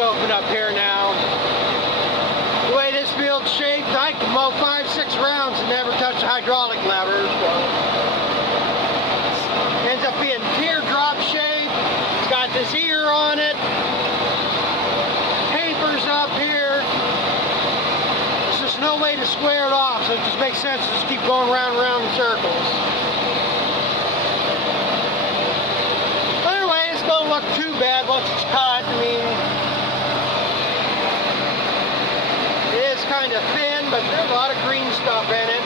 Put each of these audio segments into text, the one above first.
open up here now. The way this field's shaped, I can mow 5-6 rounds and never touch the hydraulic lever. So. Ends up being teardrop shape. It's got this ear on it. Tapers up here. There's just no way to square it off, so it just makes sense to just keep going round and round in circles. Don't look too bad once it's cut. I mean, it is kind of thin, but there's a lot of green stuff in it.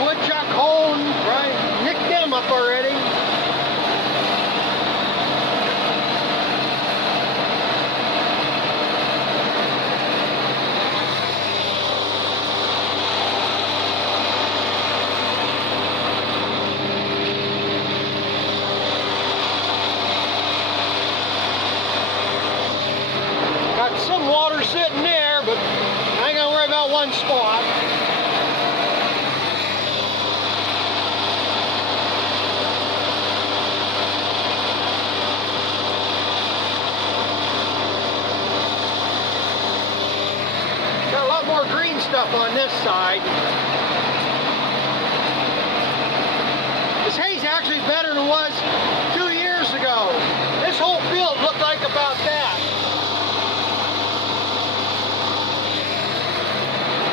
Woodchuck hole and right, nicked them up already. Got some water sitting there, but I ain't gonna worry about one spot. More green stuff on this side. This hay's actually better than it was 2 years ago. This whole field looked like about that.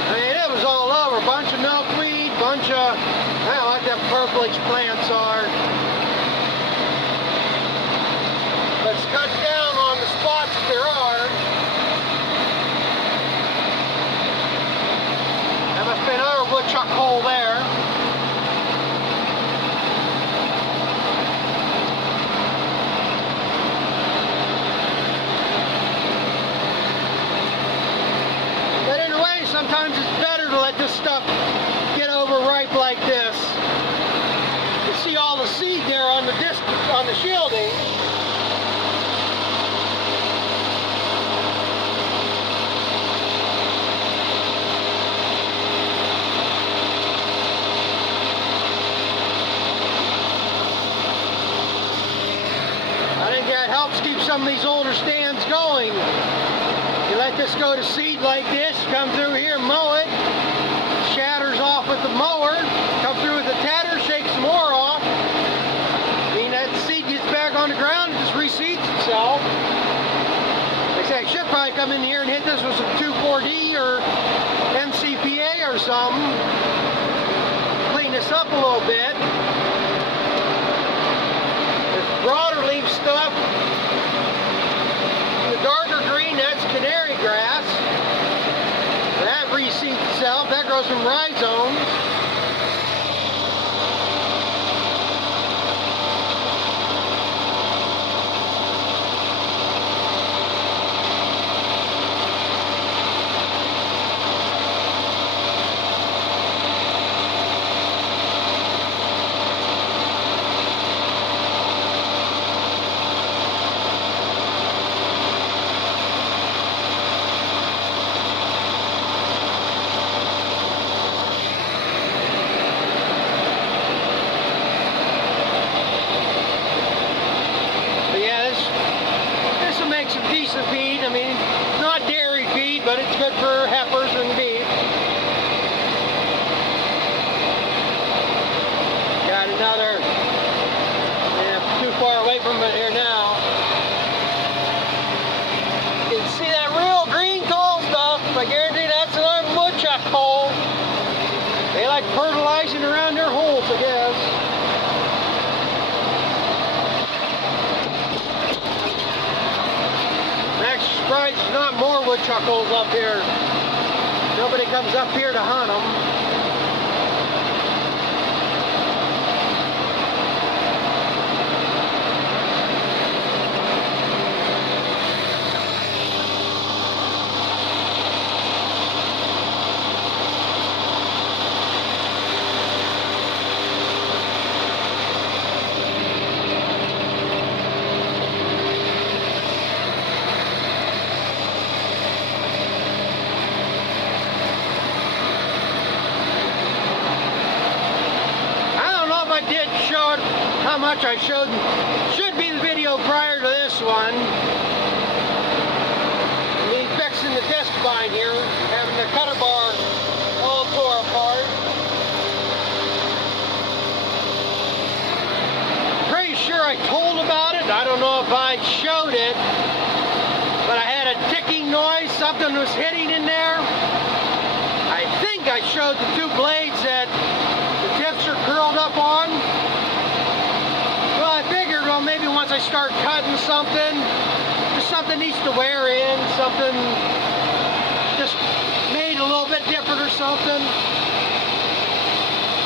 I mean, it was all over. A bunch of milkweed, bunch of, I don't know what them purplish plants are. Let's cut down on the spots that there are. Another woodchuck hole there. But in a way, sometimes it's better to let this stuff get overripe like this. You see all the seed there on the shielding. It helps keep some of these older stands going. You let this go to seed like this, come through here, mow it, shatters off with the mower, come through with the tadder, shakes some more off. I mean, that seed gets back on the ground, it just reseeds itself. Like I said, I should probably come in here and hit this with some 2,4-D or MCPA or something. Clean this up a little bit. Broader leaf stuff. The darker green, that's canary grass. That reseeds itself. That grows from rhizomes. Feed. I mean, not dairy feed, but it's good for heifers and beef. Got another, too far away from it here now. You can see that real green tall stuff. I guarantee that's another woodchuck hole. They like fertilizing around their holes, I guess. Surprised there's not more woodchuck holes up here. Nobody comes up here to hunt them. much I showed. Should be the video prior to this one. Me fixing the disc bind here, having the cutter bar all tore apart. Pretty sure I told about it. I don't know if I showed it, but I had a ticking noise. Something was hitting in there. I think I showed the two blades that the tips are curled up on. Well, I figured, well, maybe once I start cutting something, just something needs to wear in, something just made a little bit different or something.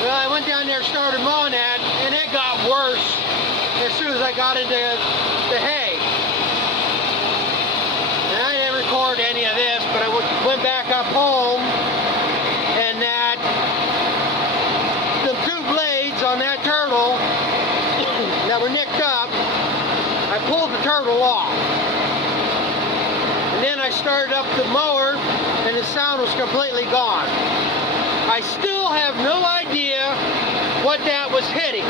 Well, I went down there, started mowing that, and it got worse as soon as I got into the hay. And I didn't record any of this, but I went back up home, and that the two blades on that turtle that were nicked up, I pulled the turtle off. And then I started up the mower, and the sound was completely gone. I still have no idea what that was hitting.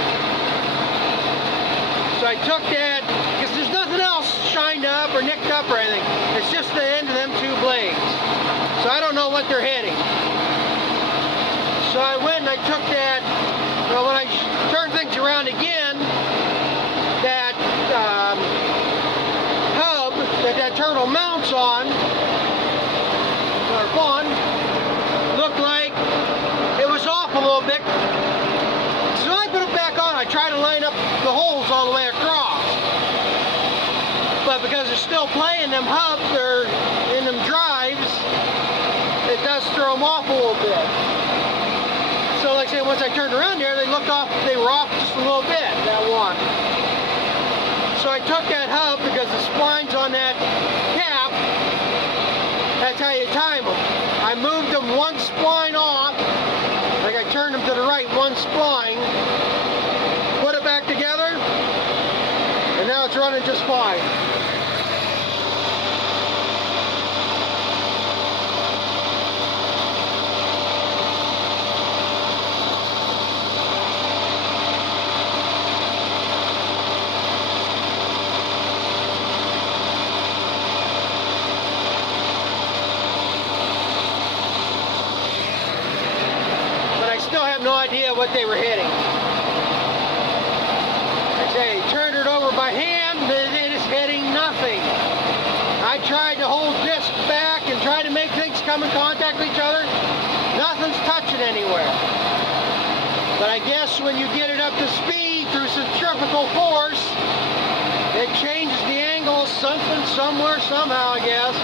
So I took that, because there's nothing else shined up or nicked up or anything. It's just the end of them two blades. So I don't know what they're hitting. So I went and I took that, well, when I turned things around again, that hub that turtle mounts on, or bond, looked like it was off a little bit. So I put it back on. I tried to line up the holes all the way across. But because they're still playing them hubs or in them drives, it does throw them off a little bit. So like I say, once I turned around there, they looked off, they were off just a little bit, that one. So I took that hub, because the splines on that cap, that's how you time them. I moved them one spline off, like I turned them to the right, one spline, put it back together, and now it's running just fine. No idea what they were hitting. I say, turned it over by hand, it is hitting nothing. I tried to hold disc back and try to make things come in contact with each other. Nothing's touching anywhere. But I guess when you get it up to speed through centrifugal force, it changes the angle something, somewhere, somehow, I guess.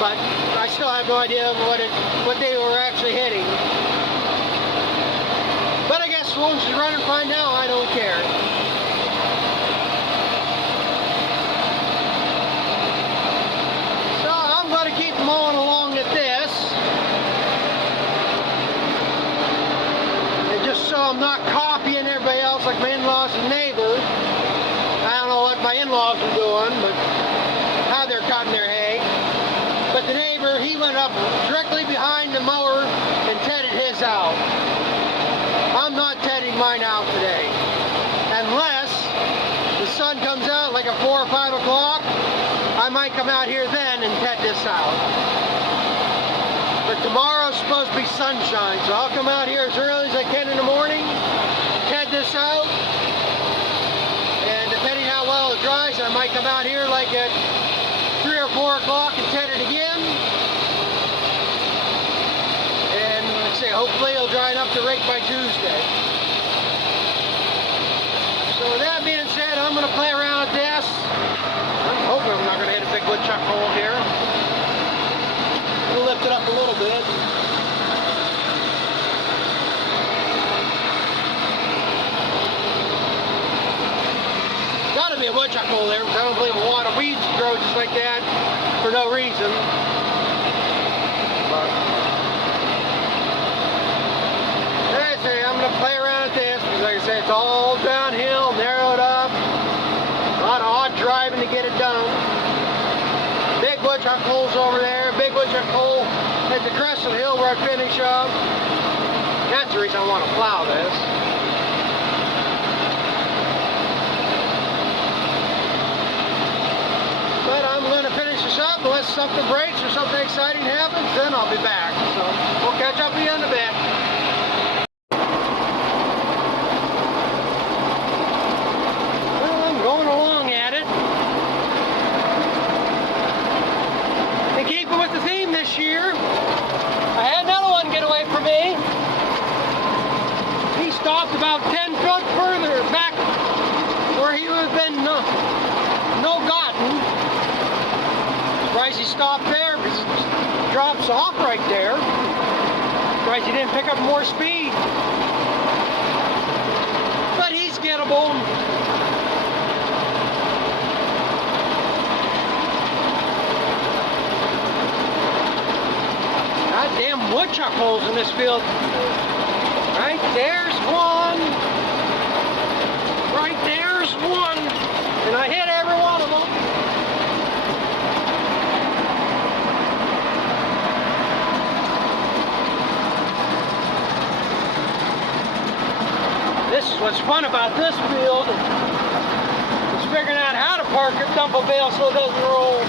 But I still have no idea what they were actually hitting. But I guess as long as it's running fine now, I don't care. So I'm going to keep mowing along at this. And just so I'm not copying everybody else like my in-laws and neighbors. I don't know what my in-laws are doing, but how they're cutting their hay. But the neighbor, he went up directly behind the mower and tedded his out. I'm not tedding mine out today. Unless the sun comes out like at 4 or 5 o'clock, I might come out here then and ted this out. But tomorrow's supposed to be sunshine, so I'll come out here as early as I can in the morning, ted this out, and depending how well it dries, I might come out here like at 3 or 4 o'clock and ted it again. Hopefully it'll dry enough to rake by Tuesday. So with that being said, I'm going to play around with this. I'm hoping I'm not going to hit a big woodchuck hole here. We'll lift it up a little bit. Got to be a woodchuck hole there, because I don't believe a lot of weeds grow just like that for no reason. I'm going to play around with this because, like I said, it's all downhill, narrowed up. A lot of odd driving to get it done. Big woodchuck holes over there. Big woodchuck hole at the crest of the hill where I finish up. That's the reason I want to plow this. something breaks or something exciting happens, then I'll be back. So we'll catch up with you in a bit. Well, I'm going along at it. And keeping with the theme this year, I had another one get away from me. He stopped about 10 foot further back where he would have been no gotten. Surprised he stopped there because it drops off right there. Surprised he didn't pick up more speed. But he's gettable. Goddamn woodchuck holes in this field. Right there's one. Right there's one. And I hit every one of them. This is what's fun about this field. Is figuring out how to park it, dump a bale so it doesn't roll.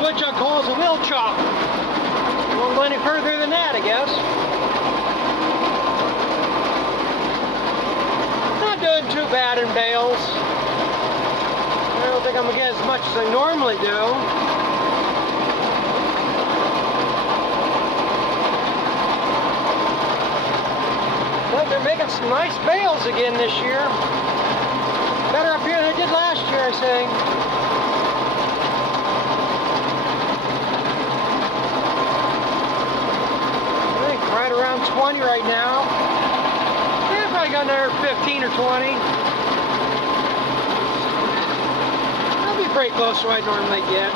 Woodchuck hole's a wheel chop. Won't go any further than that, I guess. Not doing too bad in bales. I don't think I'm gonna get as much as I normally do. But they're making some nice bales again this year. Better up here than they did last year, I say. Right around 20 right now. Yeah, probably got another 15 or 20. That'll be pretty close to what I normally get.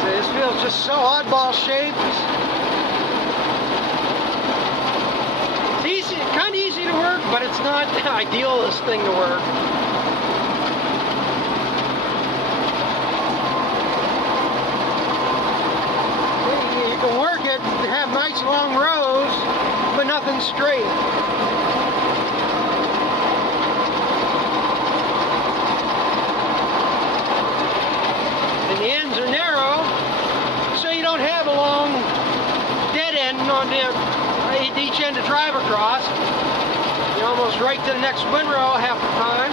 So this field's just so oddball shaped. It's easy, kind of easy to work, but it's not the idealist thing to work. You can work it, have nice long rows, but nothing straight. And the ends are narrow, so you don't have a long dead end on each end to drive across. You're almost right to the next windrow half the time.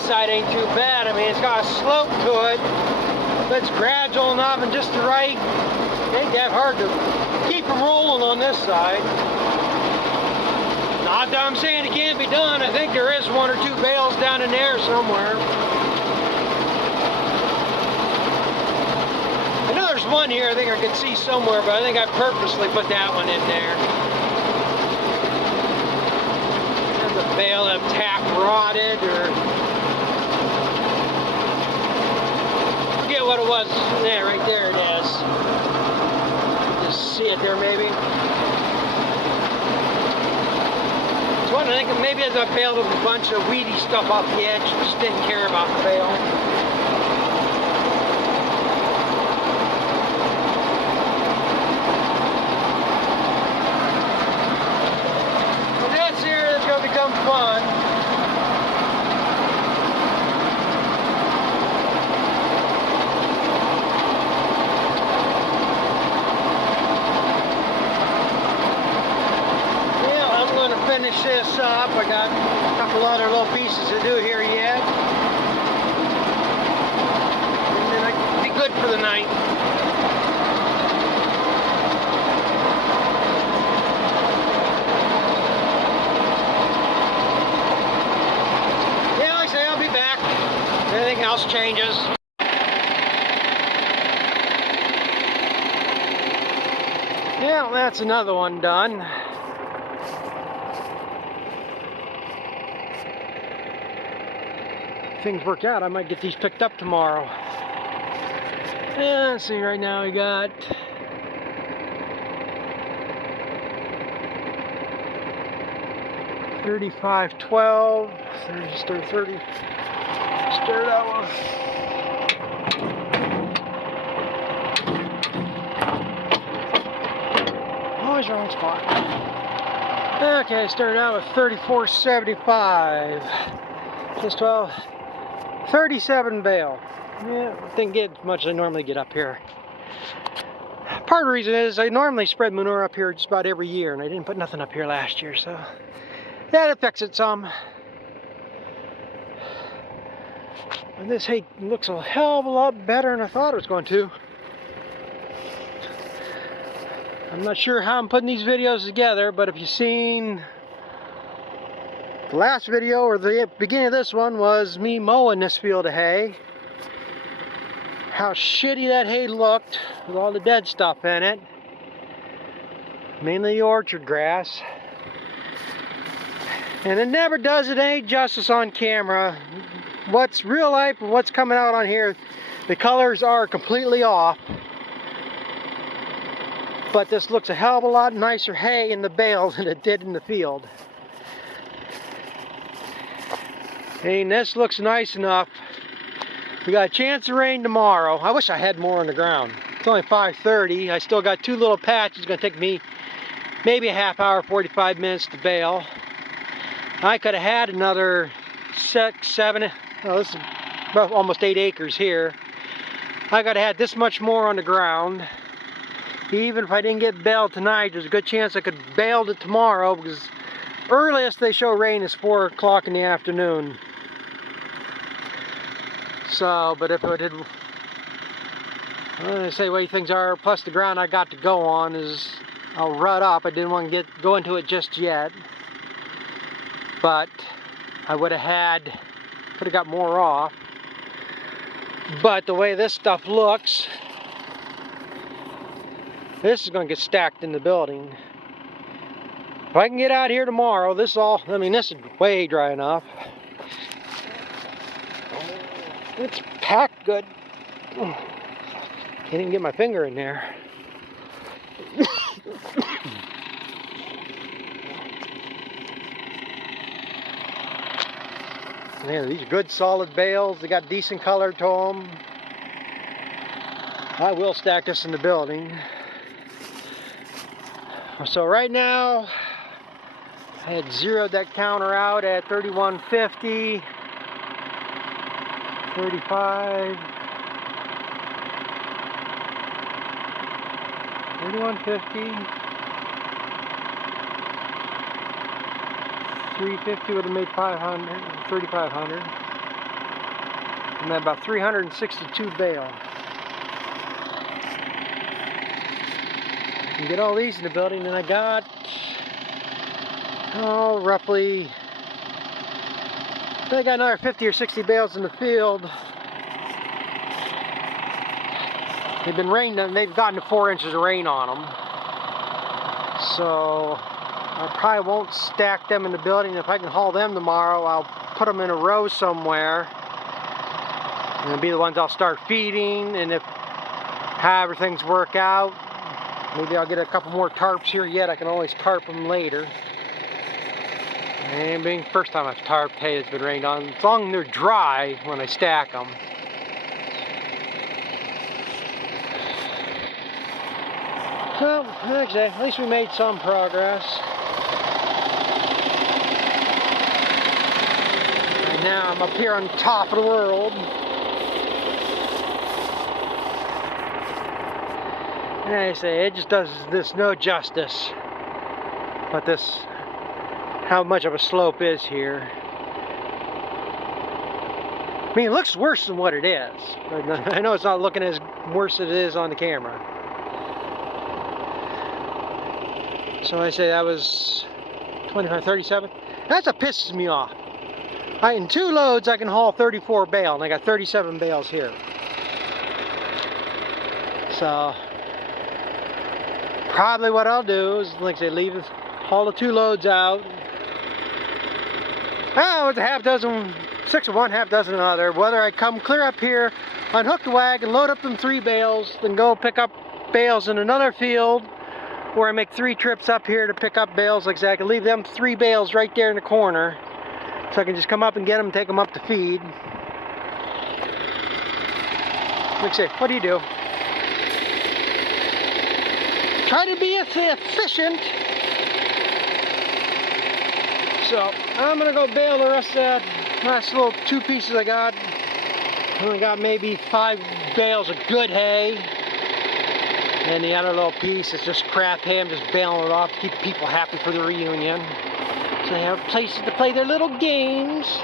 Side ain't too bad. I mean, it's got a slope to it, but it's gradual enough and just the right. It ain't that hard to keep them rolling on this side. Not that I'm saying it can't be done. I think there is one or two bales down in there somewhere. I know there's one here I think I could see somewhere, but I think I purposely put that one in there. There's a bale that tack rotted or what it was. Yeah, right there it is. Just see it there maybe. It's one I think maybe as I baled with a bunch of weedy stuff off the edge, just didn't care about the bale. Well, that's here, it's going to become finish this up. I got a couple other little pieces to do here yet. And then I can be good for the night. Yeah, like I say, I'll be back. Anything else changes. Yeah, well, that's another one done. If things work out, I might get these picked up tomorrow. Yeah, let's see, right now we got $35.12, 30. Stir that one. Always wrong spot. Okay, started out with $34.75. Plus 12. 37 bale. Yeah, didn't get as much as I normally get up here. Part of the reason is I normally spread manure up here just about every year, and I didn't put nothing up here last year, so that affects it some. And this hay looks a hell of a lot better than I thought it was going to. I'm not sure how I'm putting these videos together, but if you've seen the last video or the beginning of this one was me mowing this field of hay. How shitty that hay looked with all the dead stuff in it. Mainly the orchard grass. And it never does it any justice on camera. What's real life and what's coming out on here, the colors are completely off. But this looks a hell of a lot nicer hay in the bales than it did in the field. And this looks nice enough. We got a chance of rain tomorrow. I wish I had more on the ground. It's only 5:30. I still got two little patches. It's going to take me maybe a half hour, 45 minutes to bale. I could have had another 6, 7, well, this is about almost 8 acres here. I could have had this much more on the ground. Even if I didn't get baled tonight, there's a good chance I could bale it tomorrow, because earliest they show rain is 4 o'clock in the afternoon. So, but if it did, I say the way things are, plus the ground I got to go on is I'll rut up. I didn't want to go into it just yet, but I would have could have got more off. But the way this stuff looks, this is going to get stacked in the building. If I can get out here tomorrow, this is way dry enough. It's packed good. Can't even get my finger in there. Man, these are good solid bales. They got decent color to them. I will stack this in the building. So right now, I had zeroed that counter out at 3150, 35, 3150, 350 would have made 500, 3,500, and then about 362 bale. I can get all these in the building, and I got roughly, I got another 50 or 60 bales in the field. They've been rained, they've gotten to 4 inches of rain on them. So I probably won't stack them in the building. If I can haul them tomorrow, I'll put them in a row somewhere. And it'll be the ones I'll start feeding, and if however things work out, maybe I'll get a couple more tarps here yet. I can always tarp them later. And being the first time I've tarped hay that's been rained on, as long as they're dry when I stack them. So, actually, at least we made some progress. And now I'm up here on top of the world. And I say, it just does this no justice. But this how much of a slope is here. I mean, it looks worse than what it is. I know it's not looking as worse as it is on the camera. So I say that was 25, 37. That's what pisses me off. In 2 loads I can haul 34 bale, and I got 37 bales here. So probably what I'll do is, like I say, haul the 2 loads out. It's a half dozen, 6 of one, half dozen of the other. Whether I come clear up here, unhook the wagon, load up them 3 bales, then go pick up bales in another field, or I make 3 trips up here to pick up bales like that. I can leave them 3 bales right there in the corner, so I can just come up and get them and take them up to feed. Like I say, what do you do? Try to be efficient. So I'm gonna go bale the rest of that last little 2 pieces I got. I only got maybe 5 bales of good hay. And the other little piece is just crap hay. I'm just baling it off to keep people happy for the reunion. So they have places to play their little games. So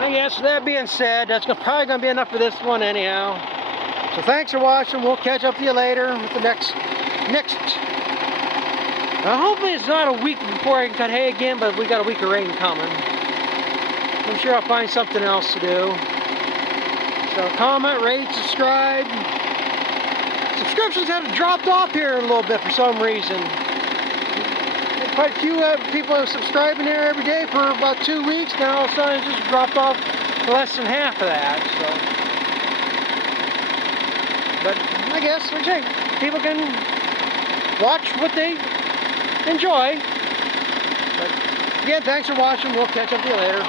I guess that being said, that's probably gonna be enough for this one anyhow. So thanks for watching. We'll catch up to you later with the next. Hopefully it's not a week before I can cut hay again, but we got a week of rain coming. I'm sure I'll find something else to do. So comment, rate, subscribe. Subscriptions have dropped off here a little bit for some reason. Quite a few people are subscribing there every day for about 2 weeks. Now all of a sudden it's just dropped off less than half of that. So, but I guess, like I say, people can watch what they enjoy. But again, thanks for watching. We'll catch up with you later.